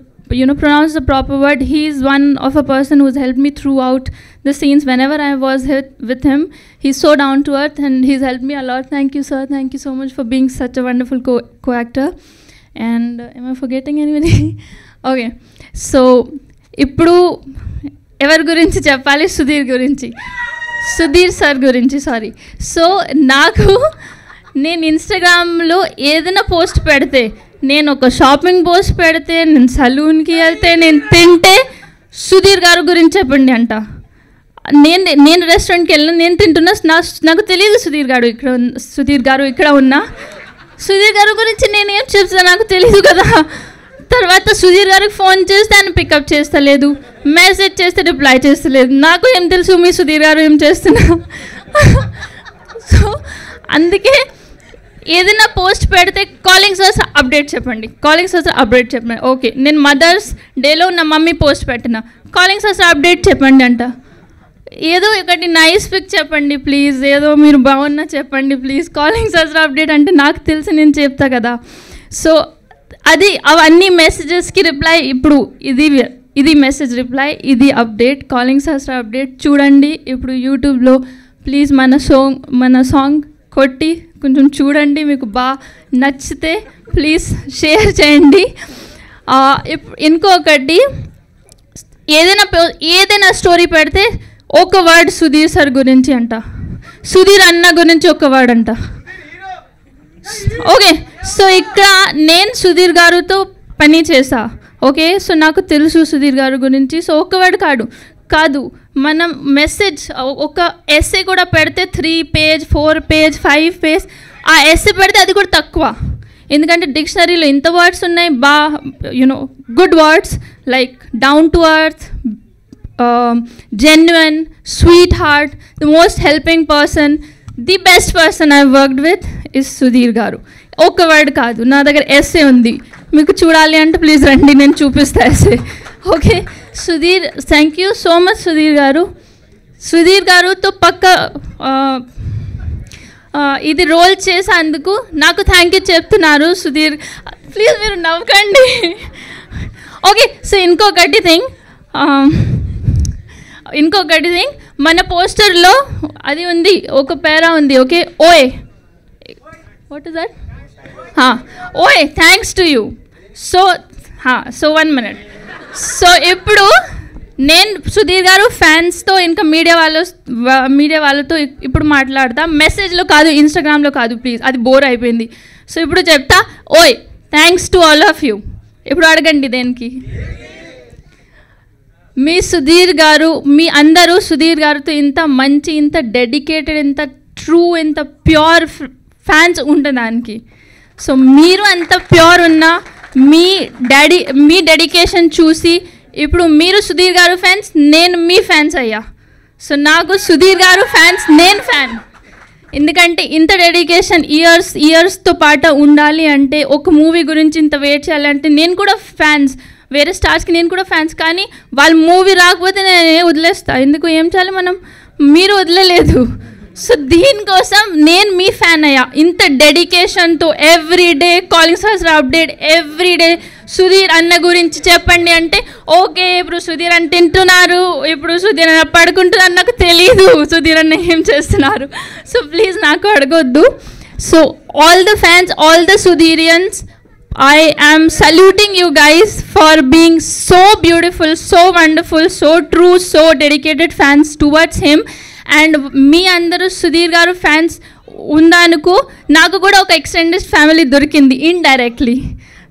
pronounce the proper word, he is one of a person who's helped me throughout the scenes. Whenever I was with him, he's so down to earth and he's helped me a lot. Thank you sir, thank you so much for being such a wonderful co-actor. And am I forgetting anybody? Okay, so ఇప్పుడు ఎవరి గురించి చెప్పాలి? Sudheer sir గురించి. Sorry. So నేను ఇన్స్టాగ్రామ్లో ఏదైనా post పెడితే, నేను ఒక షాపింగ్ పోస్ట్ పెడితే, నేను సలూన్కి వెళ్తే, నేను తింటే సుధీర్ గారు గురించి చెప్పండి అంట. నేను రెస్టారెంట్కి వెళ్ళిన, నేను తింటున్నా, నాకు తెలియదు సుధీర్ గారు ఇక్కడ ఉన్నా. సుధీర్ గారు గురించి నేనేం చెప్తా నాకు తెలియదు కదా. తర్వాత సుధీర్ గారికి ఫోన్ చేస్తే ఆయన పికప్ చేస్తలేదు, మెసేజ్ చేస్తే రిప్లై చేస్తలేదు. నాకు ఏం తెలుసు మీ సుధీర్ గారు ఏం చేస్తున్నా. సో అందుకే ఏదైనా పోస్ట్ పెడితే కాలింగ్ సర్స్ అప్డేట్ చెప్పండి. ఓకే, నేను మదర్స్ డేలో నా మమ్మీ పోస్ట్ పెట్టిన, కాలింగ్ సర్స్ అప్డేట్ చెప్పండి అంట. ఏదో ఒకటి నైస్ పిక్ చెప్పండి ప్లీజ్, ఏదో మీరు బాగున్నా చెప్పండి ప్లీజ్. కాలింగ్ సర్స్ అప్డేట్ అంటే నాకు తెలిసి నేను చెప్తా కదా. సో అవన్నీ మెసేజెస్కి రిప్లై. ఇప్పుడు ఇది మెసేజ్ రిప్లై, ఇది అప్డేట్, కాలింగ్ సర్స్ అప్డేట్ చూడండి. ఇప్పుడు యూట్యూబ్లో ప్లీజ్ మన సాంగ్ కొట్టి కొంచెం చూడండి, మీకు బాగా నచ్చితే ప్లీజ్ షేర్ చేయండి. ఇంకొకటి, ఏదైనా స్టోరీ పెడితే ఒక వర్డ్ సుధీర్ సార్ గురించి అంట, సుధీర్ అన్న గురించి ఒక వర్డ్ అంట. ఓకే, సో ఇక్కడ నేను సుధీర్ గారితో పని చేసా. ఓకే, సో నాకు తెలుసు సుధీర్ గారు గురించి. సో ఒక వర్డ్ కాదు, మనం మెసేజ్ ఒక ఎస్సే కూడా పెడితే 3 పేజ్ 4 పేజ్ 5 పేజ్ ఆ ఎస్సే పెడితే అది కూడా తక్కువ. ఎందుకంటే డిక్షనరీలో ఇంత వర్డ్స్ ఉన్నాయి, you know good words like down to earth, genuine, sweetheart, the most helping person, the best person I've worked with is Sudhir garu. ఒక వర్డ్ కాదు, నా దగ్గర ఎస్సే ఉంది, మీకు చూడాలి అంటే ప్లీజ్ రండి, నేను చూపిస్తా essay. Okay Sudheer, thank you so much Sudheer గారు. సుధీర్ గారుతో పక్క ఇది రోల్ చేసేందుకు నాకు థ్యాంక్ యూ చెప్తున్నారు సుధీర్. ప్లీజ్ మీరు నవ్వకండి. ఓకే సో ఇంకొకటి థింగ్ మన పోస్టర్లో అది ఉంది, ఒక పేరా ఉంది. ఓకే ఓయ్, వాట్ ఇస్ దట్? ఓయ్ thanks to you. So 1 minute. So ఇప్పుడు నేను సుధీర్ గారు ఫ్యాన్స్తో ఇంకా మీడియా వాళ్ళతో ఇప్పుడు మాట్లాడతా. మెసేజ్లో కాదు, ఇన్స్టాగ్రామ్లో కాదు ప్లీజ్, అది బోర్ అయిపోయింది. సో ఇప్పుడు చెప్తా, ఓయ్ thanks to all of you. ఇప్పుడు అడగండి దేనికి. మీ సుధీర్ గారు, మీ అందరూ సుధీర్ గారితో ఇంత మంచి, ఇంత డెడికేటెడ్, ఇంత ట్రూ, ఇంత ప్యూర్ ఫ్యాన్స్ ఉండడానికి. సో మీరు అంత ప్యూర్ ఉన్న మీ డెడికేషన్ చూసి ఇప్పుడు మీరు సుధీర్ గారు ఫ్యాన్స్, నేను మీ ఫ్యాన్స్ అయ్యా. సో నాకు సుధీర్ గారు ఫ్యాన్స్, నేను ఫ్యాన్. ఎందుకంటే ఇంత డెడికేషన్ ఇయర్స్తో పాటు ఉండాలి అంటే, ఒక మూవీ గురించి ఇంత వెయిట్ చేయాలంటే నేను కూడా ఫ్యాన్స్, వేరే స్టార్స్కి నేను కూడా ఫ్యాన్స్. కానీ వాళ్ళ మూవీ రాకపోతే నేను వదిలేస్తా. ఎందుకు, ఏం చేయాలి మనం, మీరు వదిలేదు. సో దీనికోసం నేను మీ ఫ్యాన్ అయ్యా. ఇంత డెడికేషన్తో ఎవ్రీడే కాలింగ్ సహస్ర అప్డేట్, ఎవ్రీడే సుధీర్ అన్న గురించి చెప్పండి అంటే ఓకే, ఇప్పుడు సుధీర్ అన్న తింటున్నారు, ఇప్పుడు సుధీర్ అన్న పడుకుంటున్నారు, నాకు తెలీదు సుధీర్ అన్న ఏం చేస్తున్నారు. సో ప్లీజ్ నాకు అడగొద్దు. So all the fans, all the Sudheerians, I am saluting you guys for being so beautiful, so wonderful, so true, so dedicated fans towards him. And మీ అందరూ సుధీర్ గారు ఫ్యాన్స్ ఉందనుకో, నాకు కూడా ఒక ఎక్స్టెండెడ్ ఫ్యామిలీ దొరికింది ఇండైరెక్ట్లీ.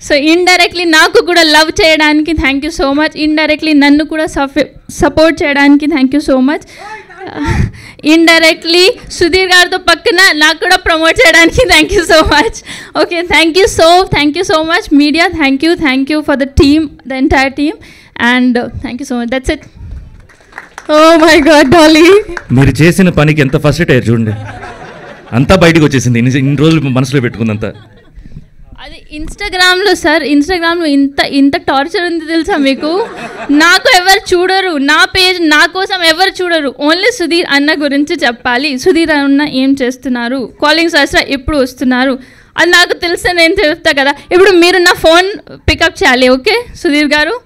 సో ఇండైరెక్ట్లీ నాకు కూడా లవ్ చేయడానికి thank you so much. Indirectly నన్ను కూడా సపోర్ట్ చేయడానికి thank you so much. Indirectly Sudheer గారితో పక్కన నాకు కూడా ప్రమోట్ చేయడానికి thank you so much. Okay thank you so much media. Thank you for the team, the entire team, and thank you so much. That's it. Oh my God Dolly, మీరు చేసిన పనికి ఎంత first అయ్యారు చూడండి, అంతా బయటకు వచ్చేసింది. ఇన్ని రోజులు మనసులో పెట్టుకుందంతా. అది ఇన్స్టాగ్రామ్లో సార్, ఇన్స్టాగ్రామ్లో ఇంత టార్చర్ ఉంది తెలుసా మీకు. నాకు ఎవరు చూడరు, నా పేజ్ నా కోసం ఎవరు చూడరు, ఓన్లీ సుధీర్ అన్న గురించి చెప్పాలి. సుధీర్ అన్న ఏం చేస్తున్నారు, కాలింగ్ సహస్ర ఎప్పుడు వస్తున్నారు, అది నాకు తెలిస్తే నేను చెప్తా కదా. ఇప్పుడు మీరు నా ఫోన్ పికప్ చేయాలి. ఓకే సుధీర్ గారు,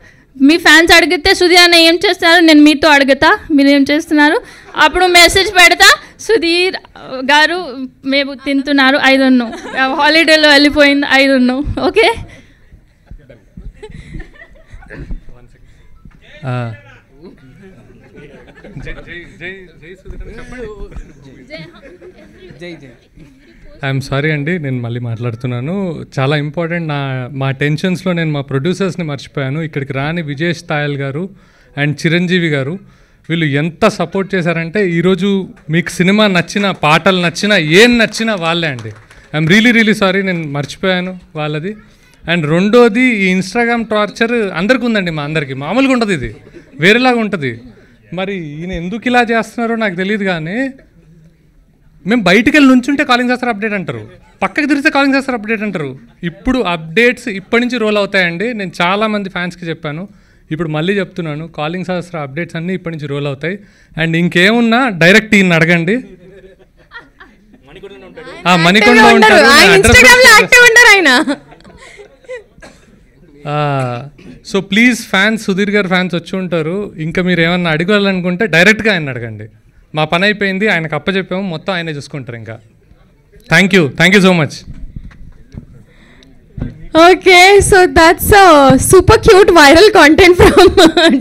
మీ ఫ్యాన్స్ అడిగితే సుధీర్ అన్న ఏం చేస్తున్నారు, నేను మీతో అడుగుతా మీరు ఏం చేస్తున్నారు, అప్పుడు మెసేజ్ పెడతా సుధీర్ గారు మేము తింటున్నారు, ఐ డోంట్ నో, హాలిడేలో వెళ్ళిపోయింది, I don't know. Okay I'm sorry అండి, నేను మళ్ళీ మాట్లాడుతున్నాను. చాలా ఇంపార్టెంట్, మా టెన్షన్స్లో నేను మా ప్రొడ్యూసర్స్ని మర్చిపోయాను. ఇక్కడికి రాని విజేష్ తాయల్ గారు అండ్ చిరంజీవి గారు, వీళ్ళు ఎంత సపోర్ట్ చేశారంటే ఈరోజు మీకు సినిమా నచ్చిన, పాటలు నచ్చినా, ఏం నచ్చినా వాళ్ళే అండి. ఐఎమ్ రియలీ సారీ, నేను మర్చిపోయాను వాళ్ళది. అండ్ రెండోది, ఈ ఇన్స్టాగ్రామ్ టార్చర్ అందరికీ ఉందండి, మా అందరికీ మామూలుగా ఉండదు, ఇది వేరేలాగా ఉంటుంది. మరి ఈయన ఎందుకు ఇలా చేస్తున్నారో నాకు తెలియదు. కానీ మేము బయటికి వెళ్ళి నుంచుంటే కాలింగ్ సహస్ర అప్డేట్ అంటారు, పక్కకి తిరిగితే కాలింగ్ సహస్ర అప్డేట్ అంటారు. ఇప్పుడు అప్డేట్స్ ఇప్పటి నుంచి రోల్ అవుతాయండి. నేను చాలామంది ఫ్యాన్స్కి చెప్పాను, ఇప్పుడు మళ్ళీ చెప్తున్నాను, కాలింగ్ సహస్ర అప్డేట్స్ అన్నీ ఇప్పటి నుంచి రోల్ అవుతాయి. అండ్ ఇంకేమున్నా డైరెక్ట్ ఈయన అడగండి, మణికొండ ఉంటారు. సో ప్లీజ్ ఫ్యాన్స్, సుధీర్ గారు ఫ్యాన్స్ వచ్చి ఉంటారు, ఇంకా మీరు ఏమన్నా అడగాలనుకుంటే డైరెక్ట్గా ఆయన అడగండి. మా పని అయిపోయింది, ఆయనకు అప్పచెప్పాము, మొత్తం ఆయనే చూసుకుంటారు. ఇంకా thank you so much. Okay, so that's super cute viral content from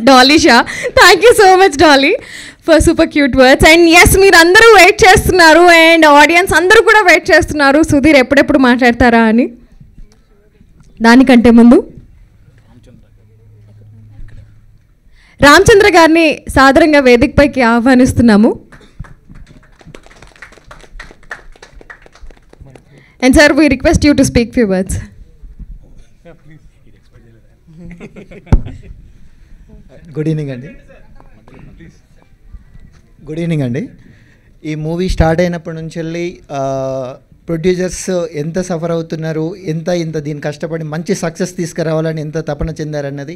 Dolly Shah. Thank you so much, Dolly, for super cute words. And yes, మీరందరూ వెయిట్ చేస్తున్నారు, అండ్ ఆడియన్స్ అందరూ కూడా వెయిట్ చేస్తున్నారు సుధీర్ ఎప్పుడెప్పుడు మాట్లాడతారా అని. దానికంటే ముందు రామచంద్ర గారిని సాదరంగా వేదికపైకి ఆహ్వానిస్తున్నాము. And sir, we request you to speak few words. Good evening అండి. గుడ్ ఈవినింగ్ అండి. ఈ మూవీ స్టార్ట్ అయినప్పటి నుంచి వెళ్ళి ప్రొడ్యూసర్స్ ఎంత సఫర్ అవుతున్నారు, ఇంత దీన్ని కష్టపడి మంచి సక్సెస్ తీసుకురావాలని ఎంత తపన చెందారన్నది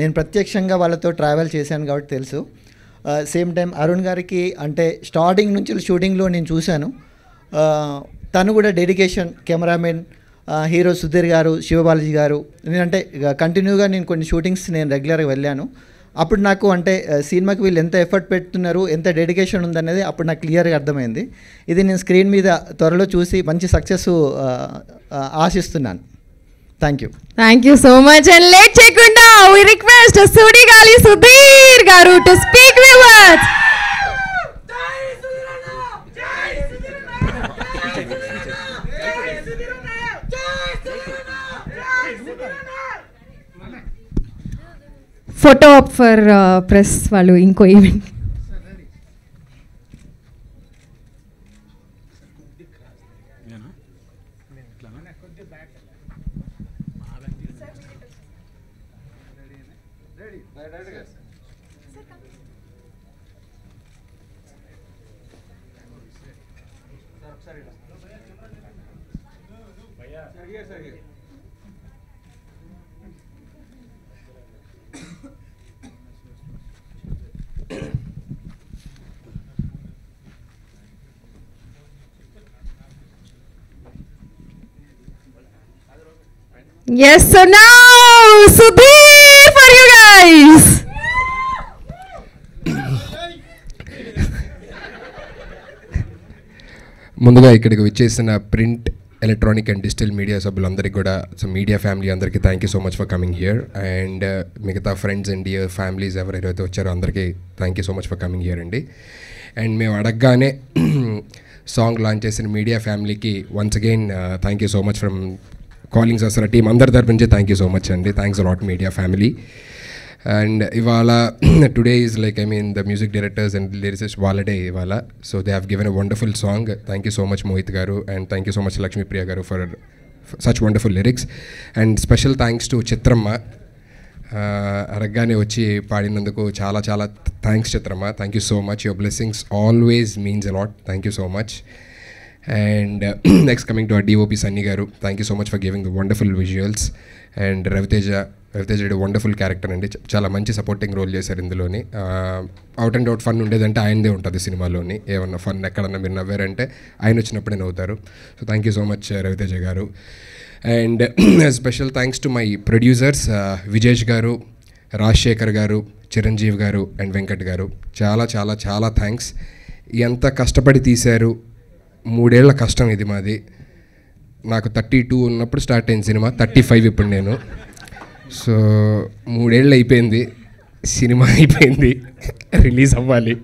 నేను ప్రత్యక్షంగా వాళ్ళతో ట్రావెల్ చేశాను కాబట్టి తెలుసు. సేమ్ టైం అరుణ్ గారికి అంటే స్టార్టింగ్ నుంచి షూటింగ్లో నేను చూశాను. తను కూడా డెడికేషన్, కెమెరామెన్, హీరో సుధీర్ గారు, శివబాలాజీ గారు, నేనంటే కంటిన్యూగా నేను కొన్ని షూటింగ్స్ నేను రెగ్యులర్గా వెళ్ళాను. అప్పుడు నాకు అంటే సినిమాకి వీళ్ళు ఎంత ఎఫర్ట్ పెడుతున్నారు, ఎంత డెడికేషన్ ఉందనేది అప్పుడు నాకు క్లియర్గా అర్థమైంది. ఇది నేను స్క్రీన్ మీద త్వరలో చూసి మంచి సక్సెస్ ఆశిస్తున్నాను. Thank you. Thank you so much. And late చేయకుండా we request సుడిగాలి సుధీర్ గారు to speak with us. Photo up for press వాళ్ళు ఇంకో event. Yes, so now Sudhir for you guys. ముందుగా ఇక్కడికి వచ్చేసిన print, electronic and digital media సభ్యులందరికీ కూడా, so media family అందరికీ thank you so much for coming here. And మిగతా friends and dear families ఎవరైతే వచ్చారో అందరికీ thank you so much for coming here అండి. అండ్ మేము అడగగానే సాంగ్ లాంచ్ చేసిన మీడియా ఫ్యామిలీకి once again thank you so much from calling Sahasra team అందరి తరపు నుంచి థ్యాంక్ యూ సో మచ్ అండి. Thanks a lot media family. And ఇవాళ today is like the music directors and lyricist వాళ్ళ డే ఇవాళ. So they have given a wonderful song. Thank you so much Mohit గారు and thank you so much Lakshmi Priya గారు for such wonderful lyrics. And special thanks to చిత్రమ్మ, అరగ్గానే వచ్చి పాడినందుకు చాలా చాలా థ్యాంక్స్ చిత్రమ్మ. Thank you so much. Your blessings always means a lot. Thank you so much. And next coming to our DOP Sunny garu, thank you so much for giving the wonderful visuals. And Raviteja did a wonderful character and చాలా మంచి supporting role చేశారు ఇందులోని. Out and out fun ఉండేదంటే ఆయనదే ఉంటుంది సినిమాలోని. ఏమన్నా fun ఎక్కడన్నా మీరు నవ్వారంటే ఆయన వచ్చినప్పుడే నవ్వుతారు. So thank you so much Ravi Teja గారు. And special thanks to my producers Vijesh గారు, రాజశేఖర్ గారు, చిరంజీవి గారు అండ్ వెంకట్ గారు. చాలా చాలా చాలా థ్యాంక్స్. ఎంత కష్టపడి తీశారు. 3 ఏళ్ల కష్టం ఇది మాది. నాకు 32 ఉన్నప్పుడు స్టార్ట్ అయింది సినిమా, 35 ఇప్పుడు నేను. సో 3 ఏళ్ళు అయిపోయింది, సినిమా అయిపోయింది, రిలీజ్ అవ్వాలి.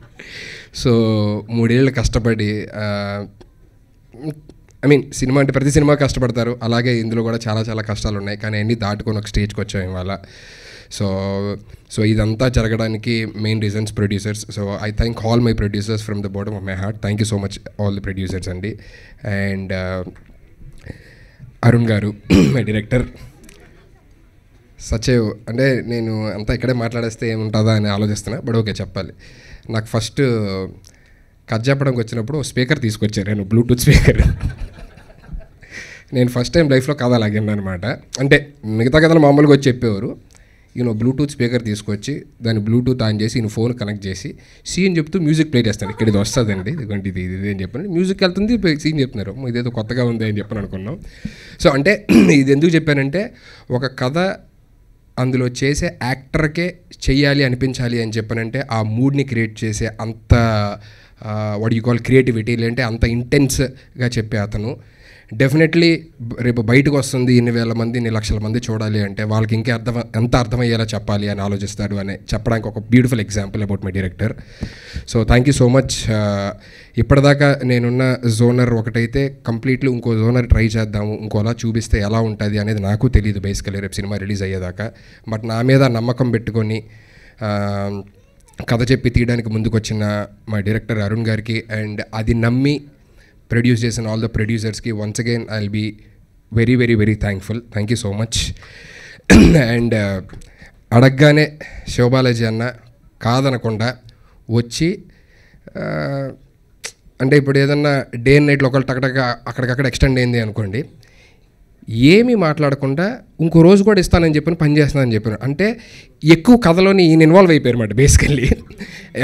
సో 3 ఏళ్ళు కష్టపడి సినిమా అంటే ప్రతి సినిమా కష్టపడతారు, అలాగే ఇందులో కూడా చాలా చాలా కష్టాలు ఉన్నాయి. కానీ అన్నీ దాటుకొని ఒక స్టేజ్కి వచ్చాం ఇవాళ. సో ఇదంతా జరగడానికి main reasons producers. So I thank all my producers from the bottom of my heart. Thank you so much all the producers అండి. అండ్ అరుణ్ గారు మై డైరెక్టర్. సచేవ్ అంటే నేను అంతా ఇక్కడే మాట్లాడేస్తే ఏముంటుందా అని ఆలోచిస్తున్నా, బట్ ఓకే చెప్పాలి. నాకు ఫస్ట్ కథ చెప్పడానికి వచ్చినప్పుడు స్పీకర్ తీసుకొచ్చారు, నేను బ్లూటూత్ స్పీకర్. నేను ఫస్ట్ టైం లైఫ్లో కథ లాగాను అనమాట. అంటే మిగతా కథలు మామూలుగా వచ్చి చెప్పేవారు, ఈయన బ్లూటూత్ స్పీకర్ తీసుకొచ్చి దాన్ని బ్లూటూత్ ఆన్ చేసి ఈయన ఫోన్ కనెక్ట్ చేసి సీన్ చెప్తూ మ్యూజిక్ ప్లే చేస్తాను. ఇక్కడ ఇది వస్తుందండి, ఇదిగోండి ఇది ఇది అని చెప్పాను. మ్యూజిక్ వెళ్తుంది, సీన్ చెప్తున్నారు, ఇదేదో కొత్తగా ఉంది అని చెప్పని అనుకున్నాం. సో అంటే ఇది ఎందుకు చెప్పానంటే, ఒక కథ అందులో చేసే యాక్టర్కే చెయ్యాలి అనిపించాలి అని చెప్పానంటే ఆ మూడ్ని క్రియేట్ చేసే అంత వాట్ యూ కాల్ క్రియేటివిటీ, లేదంటే అంత ఇంటెన్స్గా చెప్పే అతను డెఫినెట్లీ రేపు బయటకు వస్తుంది, ఇన్ని వేల మంది, ఇన్ని లక్షల మంది చూడాలి అంటే వాళ్ళకి ఇంకా ఎంత అర్థమయ్యేలా చెప్పాలి అని ఆలోచిస్తాడు అని చెప్పడానికి ఒక beautiful example about my director. So thank you so much. ఇప్పటిదాకా నేనున్న జోనర్ ఒకటైతే కంప్లీట్లీ ఇంకో జోనర్ ట్రై చేద్దాము, ఇంకోలా చూపిస్తే ఎలా ఉంటుంది అనేది నాకు తెలియదు బేసికలీ రేపు సినిమా రిలీజ్ అయ్యేదాకా. బట్ నా మీద నమ్మకం పెట్టుకొని కథ చెప్పి తీయడానికి ముందుకు వచ్చిన మా డైరెక్టర్ అరుణ్ గారికి అండ్ అది నమ్మి ప్రొడ్యూస్ చేసిన ఆల్ ద ప్రొడ్యూసర్స్కి once again I will be very very very thankful. Thank you so much. And అడగగానే శివబాలాజీ అన్న కాదనకుండా వచ్చి అంటే ఇప్పుడు ఏదన్నా డే అండ్ నైట్లో ఒకళ్ళు టకటక అక్కడికక్కడ ఎక్స్టెండ్ అయింది అనుకోండి, ఏమీ మాట్లాడకుండా ఇంకో రోజు కూడా ఇస్తానని చెప్పిన పని చేస్తున్నానని చెప్పాను. అంటే ఎక్కువ కథలోని ఈయన ఇన్వాల్వ్ అయిపోయారు అన్నమాట బేసికల్లీ.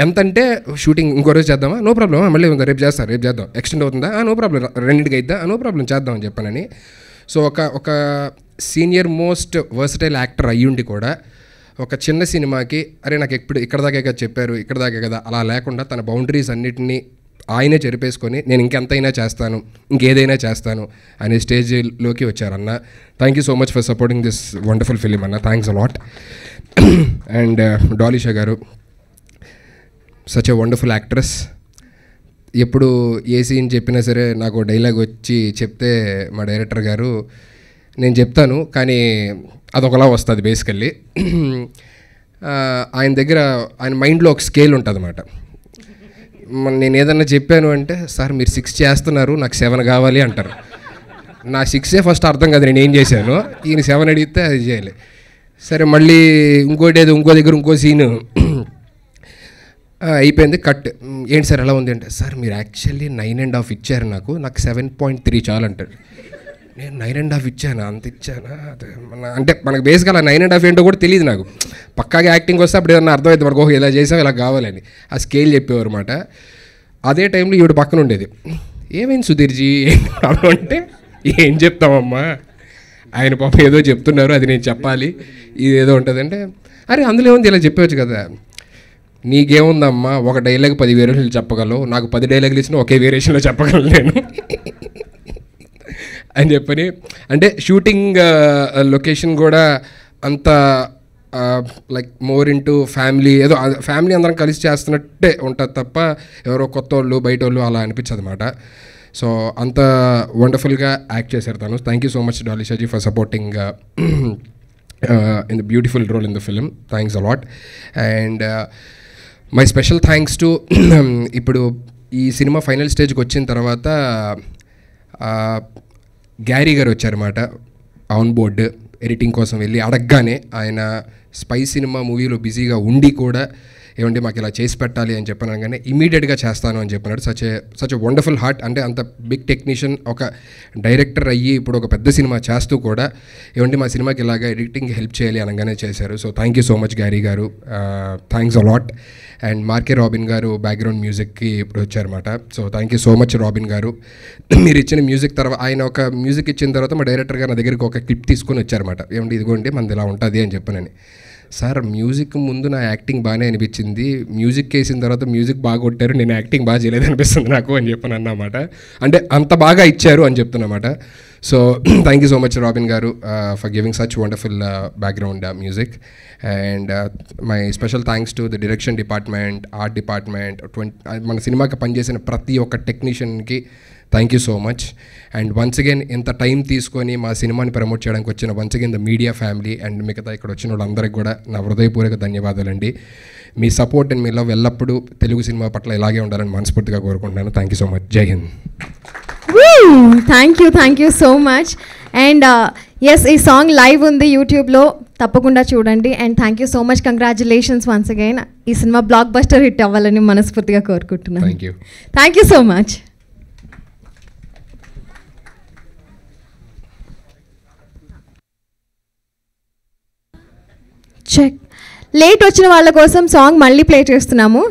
ఎంతంటే షూటింగ్ ఇంకో రోజు చేద్దామా, నో ప్రాబ్లం, మళ్ళీ ఉందా రేపు చేస్తా, రేపు చేద్దాం, ఎక్స్టెండ్ అవుతుందా, నో ప్రాబ్లం, రెండింటికి అయిద్దా, నో ప్రాబ్లం, చేద్దామని చెప్పానని. సో ఒక సీనియర్ మోస్ట్ వర్సటైల్ యాక్టర్ అయ్యుండి కూడా ఒక చిన్న సినిమాకి అరే నాకు ఎప్పుడు ఇక్కడ దాకే కదా చెప్పారు, ఇక్కడ దాకే కదా అలా లేకుండా తన బౌండరీస్ అన్నిటినీ ఆయనే చెరిపేసుకొని నేను ఇంకెంతైనా చేస్తాను, ఇంకేదైనా చేస్తాను అనే స్టేజ్లోకి వచ్చారన్న. Thank you so much for supporting this wonderful film అన్న. Thanks a lot. అండ్ డాలిషా గారు సచ్ ఎ వండర్ఫుల్ యాక్ట్రెస్. ఎప్పుడు ఏ సీన్ చెప్పినా సరే నాకు డైలాగ్ వచ్చి చెప్తే మా డైరెక్టర్ గారు నేను చెప్తాను కానీ అదొకలా వస్తుంది బేసికల్లీ. ఆయన దగ్గర ఆయన మైండ్లో ఒక స్కేల్ ఉంటుంది అన్నమాట. నేను ఏదన్నా చెప్పాను అంటే సార్ మీరు 6 చేస్తున్నారు, నాకు 7 కావాలి అంటారు. నా 6 ఫస్ట్ అర్థం కాదు నేను ఏం చేశాను, ఈయన 7 అడిగితే అది చేయాలి. సరే మళ్ళీ ఇంకోటి ఏదో ఇంకో దగ్గర ఇంకో సీను అయిపోయింది, కట్. ఏంటి సార్ ఎలా ఉంది అంటే సార్ మీరు యాక్చువల్లీ 9.5 ఇచ్చారు, నాకు 7.3 చాలు అంటారు. నేను 9.5 ఇచ్చాను, అంత ఇచ్చానా అంటే మనకు బేస్గా అలా 9.5 ఏంటో కూడా తెలియదు నాకు. పక్కాగా యాక్టింగ్ వస్తే అప్పుడు ఏదన్నా అర్థమైంది మనకు, ఓహో ఇలా చేసాం ఇలా కావాలని ఆ స్కేల్ చెప్పేవారు అనమాట. అదే టైంలో ఈవిడ పక్కన ఉండేది, ఏమైంది సుధీర్జీ అంటే ఏం చెప్తామమ్మా, ఆయన పాపం ఏదో చెప్తున్నారు అది నేను చెప్పాలి, ఇది ఏదో ఉంటుంది అంటే అరే అందులో ఏముంది ఇలా చెప్పవచ్చు కదా, నీకేముందమ్మా ఒక డైలాగ్ 10 వేరియేషన్లు చెప్పగలవు, నాకు 10 డైలాగులు ఇచ్చినా ఒకే వేరియేషన్లో చెప్పగలను నేను అని చెప్పని. అంటే షూటింగ్ లొకేషన్ కూడా అంత లైక్ మోర్ ఇంటూ ఫ్యామిలీ, ఏదో ఫ్యామిలీ అందరం కలిసి చేస్తున్నట్టే ఉంటుంది తప్ప ఎవరో కొత్త వాళ్ళు బయట వాళ్ళు అలా అనిపించదు అనమాట. సో అంత వండర్ఫుల్గా యాక్ట్ చేశారు తను. థ్యాంక్ యూ సో మచ్ డాలిషాజీ for supporting in the beautiful role in the film. Thanks a lot. And my special thanks to ఇప్పుడు ఈ సినిమా ఫైనల్ స్టేజ్కి వచ్చిన తర్వాత గ్యారీ గారు వచ్చారన్నమాట ఆన్ బోర్డ్ ఎడిటింగ్ కోసం వెళ్ళి. అడగగానే ఆయన స్పై సినిమా మూవీలో బిజీగా ఉండి కూడా ఏమంటే మాకు ఇలా చేసి పెట్టాలి అని చెప్పాను అనగానే ఇమీడియట్గా చేస్తాను అని చెప్పినాడు. Such a wonderful heart. అంటే అంత బిగ్ టెక్నీషియన్ ఒక డైరెక్టర్ అయ్యి ఇప్పుడు ఒక పెద్ద సినిమా చేస్తూ కూడా ఏమంటే మా సినిమాకి ఇలాగా ఎడిటింగ్ హెల్ప్ చేయాలి అనగానే చేశారు. So thank you so much Gary garu, thanks a lot. And Mark K Robin garu background మ్యూజిక్కి ఇప్పుడు వచ్చారన్నమాట. So thank you so much Robin garu. మీరు ఇచ్చిన మ్యూజిక్ తర్వాత ఆయన ఒక మ్యూజిక్ ఇచ్చిన తర్వాత మా డైరెక్టర్ గారు నా దగ్గరికి ఒక క్లిప్ తీసుకొని వచ్చారన్నమాట. ఏమంటే ఇదిగోండి మనది ఇలా ఉంటుంది అని చెప్పానని. సార్ మ్యూజిక్ ముందు నా యాక్టింగ్ బాగానే అనిపించింది, మ్యూజిక్ వేసిన తర్వాత మ్యూజిక్ బాగా కొట్టారు, నేను యాక్టింగ్ బాగా చేయలేదు అనిపిస్తుంది నాకు అని చెప్పాను అన్నమాట. అంటే అంత బాగా ఇచ్చారు అని చెప్తున్నమాట. So thank you so much Robin garu for giving such wonderful background music. And my special thanks to the direction department, art department, మన సినిమాకి పనిచేసిన ప్రతి ఒక్క టెక్నీషియన్కి thank you so much. And once again ఇంత టైం తీసుకొని మా సినిమాని ప్రమోట్ చేయడానికి వచ్చిన once again the media family and మిగతా ఇక్కడ వచ్చిన వాళ్ళందరికీ కూడా నా హృదయపూర్వక ధన్యవాదాలండి. మీ సపోర్ట్ అండ్ మీ లవ్ ఎల్లప్పుడూ తెలుగు సినిమా పట్ల ఇలాగే ఉండాలని మనస్ఫూర్తిగా కోరుకుంటున్నాను. Thank you so much. జై Hind. Thank you so much. And yes ఈ సాంగ్ లైవ్ ఉంది యూట్యూబ్లో, తప్పకుండా చూడండి. And thank you so much, congratulations once again. ఈ సినిమా బ్లాక్ బస్టర్ హిట్ అవ్వాలని మనస్ఫూర్తిగా కోరుకుంటున్నాను. Thank you so much. చెక్ లేట్ వచ్చిన వాళ్ళ కోసం సాంగ్ మళ్ళీ ప్లే చేస్తున్నాము.